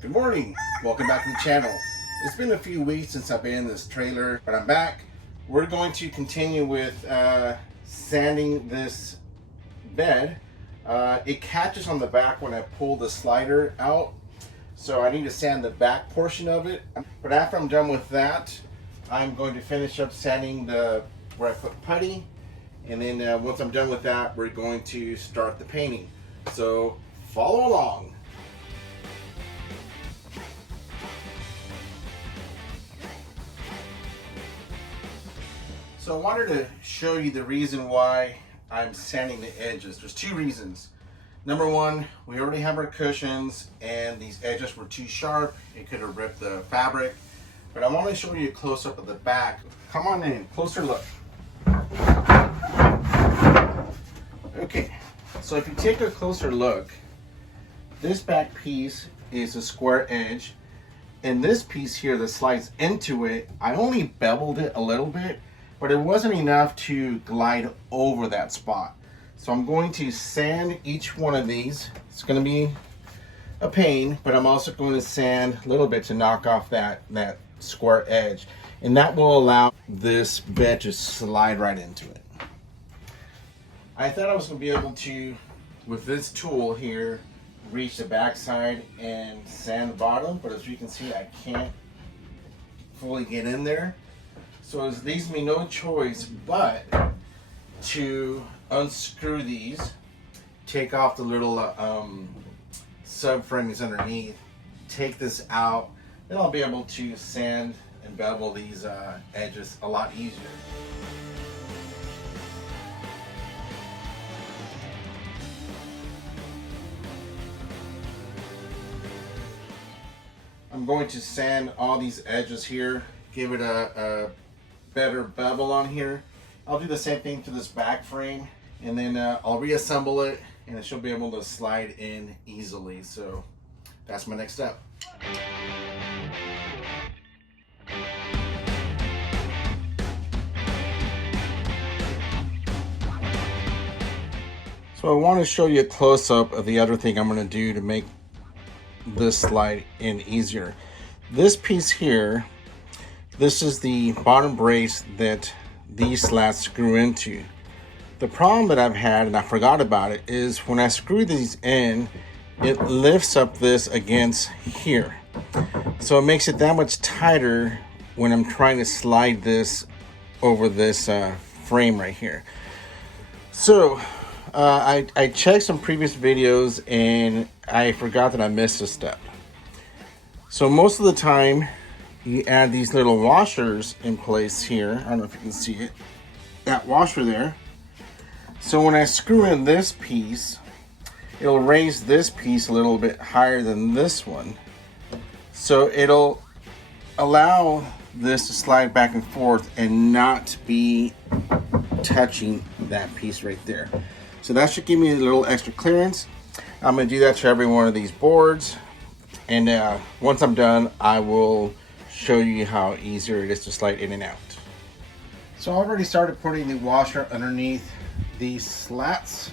Good morning, welcome back to the channel. It's been a few weeks since I've been in this trailer, but I'm back. We're going to continue with sanding this bed. It catches on the back when I pull the slider out, so I need to sand the back portion of it. But after I'm done with that, I'm going to finish up sanding where I put putty, and then once I'm done with that, we're going to start the painting. So follow along. So I wanted to show you the reason why I'm sanding the edges. There's two reasons. Number one, we already have our cushions and these edges were too sharp. It could have ripped the fabric. But I want to show you a close-up of the back. Come on in, closer look. Okay, so if you take a closer look, this back piece is a square edge. And this piece here that slides into it, I only beveled it a little bit, but it wasn't enough to glide over that spot. So I'm going to sand each one of these. It's going to be a pain, but I'm also going to sand a little bit to knock off that square edge. And that will allow this bed to slide right into it. I thought I was going to be able to, with this tool here, reach the backside and sand the bottom, but as you can see, I can't fully get in there. So it leaves me no choice but to unscrew these, take off the little subframings underneath, take this out, then I'll be able to sand and bevel these edges a lot easier. I'm going to sand all these edges here, give it a better bevel on here. I'll do the same thing to this back frame, and then I'll reassemble it and it should be able to slide in easily. So that's my next step. So I want to show you a close-up of the other thing I'm going to do to make this slide in easier. This piece here, this is the bottom brace that these slats screw into. The problem that I've had, and I forgot about it, is when I screw these in, it lifts up this against here. So it makes it that much tighter when I'm trying to slide this over this frame right here. So I checked some previous videos and I forgot that I missed a step. So most of the time, you add these little washers in place here. I don't know if you can see it. That washer there. So when I screw in this piece, it'll raise this piece a little bit higher than this one. So it'll allow this to slide back and forth and not be touching that piece right there. So that should give me a little extra clearance. I'm going to do that to every one of these boards. And once I'm done, I will show you how easier it is to slide in and out. So I already started putting the washer underneath these slats,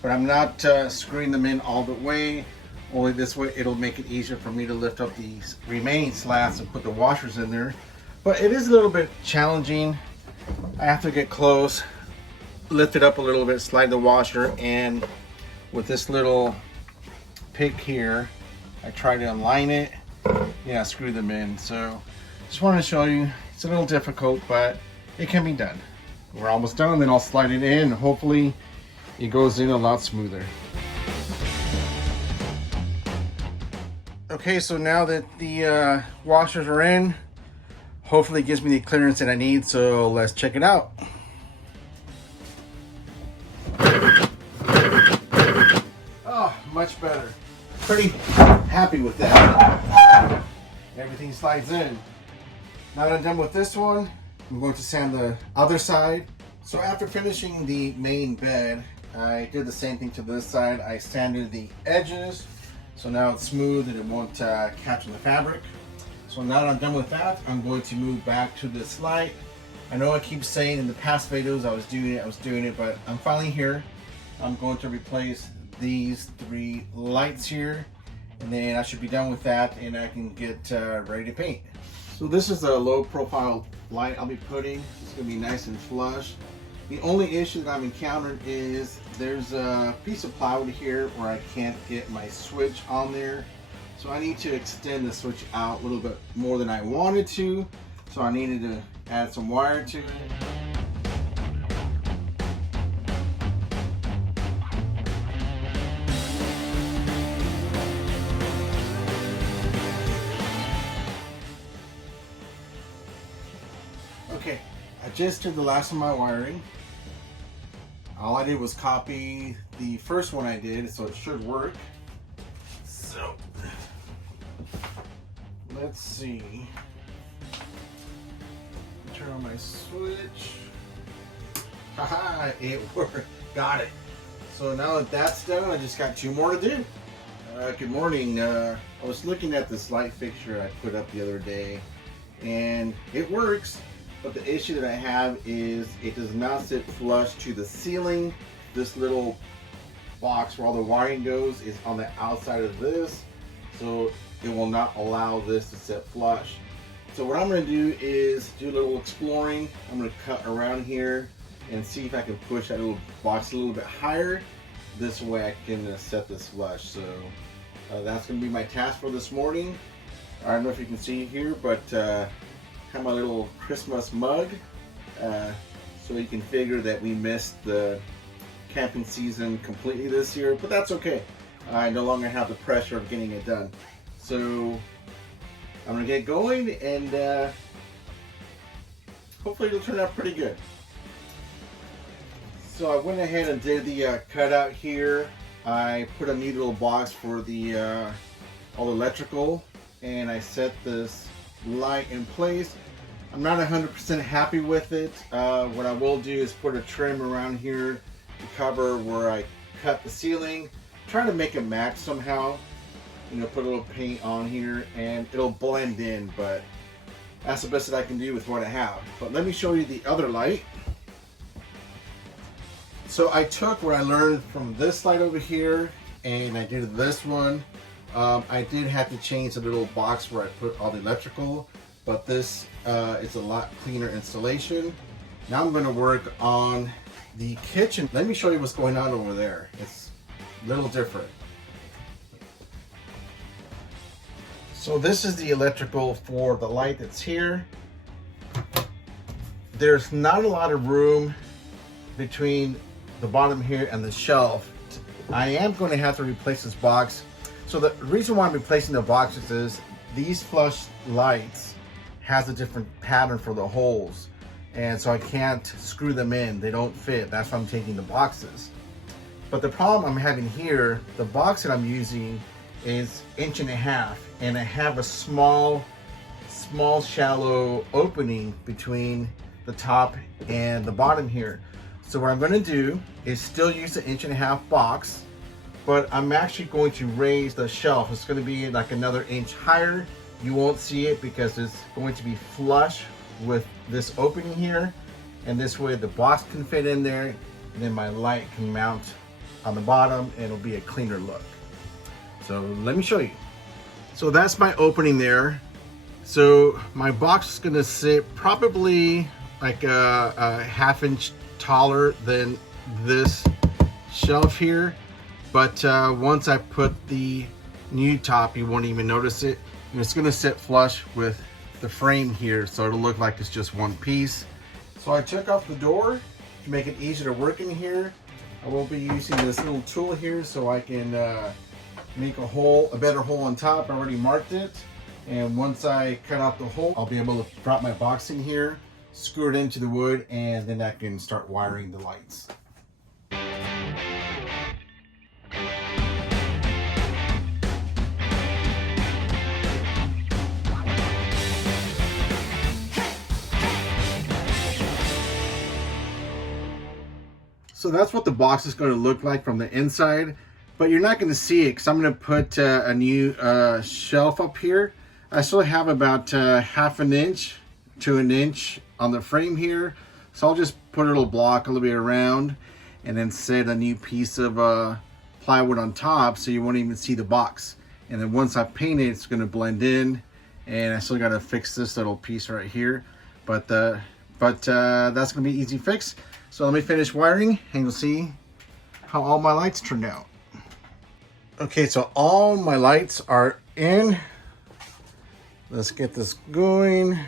but I'm not screwing them in all the way. Only this way it'll make it easier for me to lift up these remaining slats and put the washers in there. But it is a little bit challenging. I have to get close, lift it up a little bit, slide the washer, and with this little pick here, I try to align it. Yeah, screw them in. So just wanted to show you, it's a little difficult, but it can be done. We're almost done, then I'll slide it in. Hopefully it goes in a lot smoother. Okay, so now that the washers are in, hopefully it gives me the clearance that I need, so let's check it out. Oh, much better. Pretty happy with that. Everything slides in. Now that I'm done with this one, I'm going to sand the other side. So after finishing the main bed, I did the same thing to this side. I sanded the edges, so now it's smooth and it won't catch on the fabric. So now that I'm done with that, I'm going to move back to this light. I know I keep saying in the past videos I was doing it, but I'm finally here. I'm going to replace these 3 lights here and then I should be done with that and I can get ready to paint. So this is a low profile light I'll be putting. It's going to be nice and flush. The only issue that I'm encountering is there's a piece of plywood here where I can't get my switch on there. So I need to extend the switch out a little bit more than I wanted to. So I needed to add some wire to it. Okay, I just did the last of my wiring. All I did was copy the first one I did, so it should work. So, let's see. Turn on my switch. Haha, it worked. Got it. So now that that's done, I just got 2 more to do. Good morning. I was looking at this light fixture I put up the other day, and it works. But the issue that I have is it does not sit flush to the ceiling. This little box where all the wiring goes is on the outside of this, so it will not allow this to sit flush. So what I'm going to do is do a little exploring. I'm going to cut around here and see if I can push that little box a little bit higher. This way I can set this flush. So that's going to be my task for this morning. I don't know if you can see here, but have my little Christmas mug, so you can figure that we missed the camping season completely this year, but that's okay. I no longer have the pressure of getting it done. So I'm gonna get going, and hopefully it'll turn out pretty good. So I went ahead and did the cutout here. I put a neat little box for the all electrical, and I set this light in place. I'm not 100% happy with it. What I will do is put a trim around here to cover where I cut the ceiling. Try to make it match somehow. You know, put a little paint on here and it'll blend in, but that's the best that I can do with what I have. But let me show you the other light. So I took what I learned from this light over here and I did this one. I did have to change the little box where I put all the electrical, but this is a lot cleaner installation. Now I'm going to work on the kitchen. Let me show you what's going on over there. It's a little different. So this is the electrical for the light that's here. There's not a lot of room between the bottom here and the shelf. I am going to have to replace this box. So the reason why I'm replacing the boxes is these flush lights has a different pattern for the holes, and so I can't screw them in. They don't fit. That's why I'm taking the boxes. But the problem I'm having here, the box that I'm using is 1.5 inches, and I have a small shallow opening between the top and the bottom here. So what I'm going to do is still use the 1.5 inch box, but I'm actually going to raise the shelf. It's going to be like another inch higher. You won't see it because it's going to be flush with this opening here, and this way the box can fit in there, and then my light can mount on the bottom and it'll be a cleaner look. So let me show you. So that's my opening there. So my box is going to sit probably like a 1/2 inch taller than this shelf here, but once I put the new top, you won't even notice it. And it's going to sit flush with the frame here, so it'll look like it's just one piece. So I took off the door to make it easier to work in here. I will be using this little tool here so I can make a better hole on top. I already marked it, and once I cut out the hole, I'll be able to drop my box in here, screw it into the wood, and then I can start wiring the lights. So that's what the box is going to look like from the inside, but you're not going to see it because I'm going to put a new shelf up here. I still have about 1/2 inch to 1 inch on the frame here, so I'll just put a little block a little bit around and then set a new piece of plywood on top so you won't even see the box. And then once I paint it, it's gonna blend in. And I still gotta fix this little piece right here. But that's gonna be easy fix. So let me finish wiring and you'll see how all my lights turned out. Okay, so all my lights are in. Let's get this going.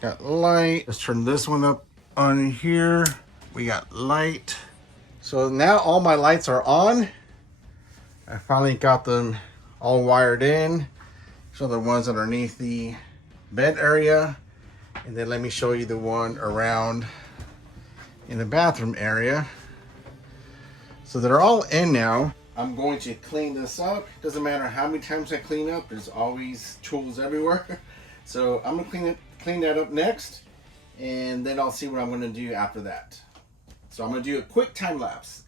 Got light. Let's turn this one up on here. We got light. So now all my lights are on. I finally got them all wired in. So the ones underneath the bed area. And then let me show you the one around in the bathroom area. So they're all in now. I'm going to clean this up. Doesn't matter how many times I clean up, there's always tools everywhere. So I'm gonna clean that up next, and then I'll see what I'm gonna do after that. So I'm gonna do a quick time lapse.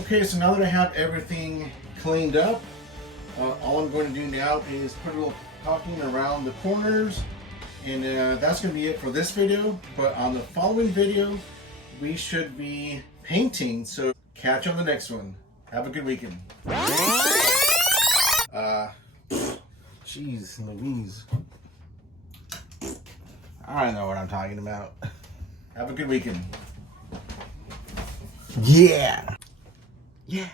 Okay, so now that I have everything cleaned up, all I'm going to do now is put a little caulking around the corners, and that's going to be it for this video. But on the following video, we should be painting, so catch you on the next one. Have a good weekend. Jeez Louise. I don't know what I'm talking about. Have a good weekend. Yeah. Yeah.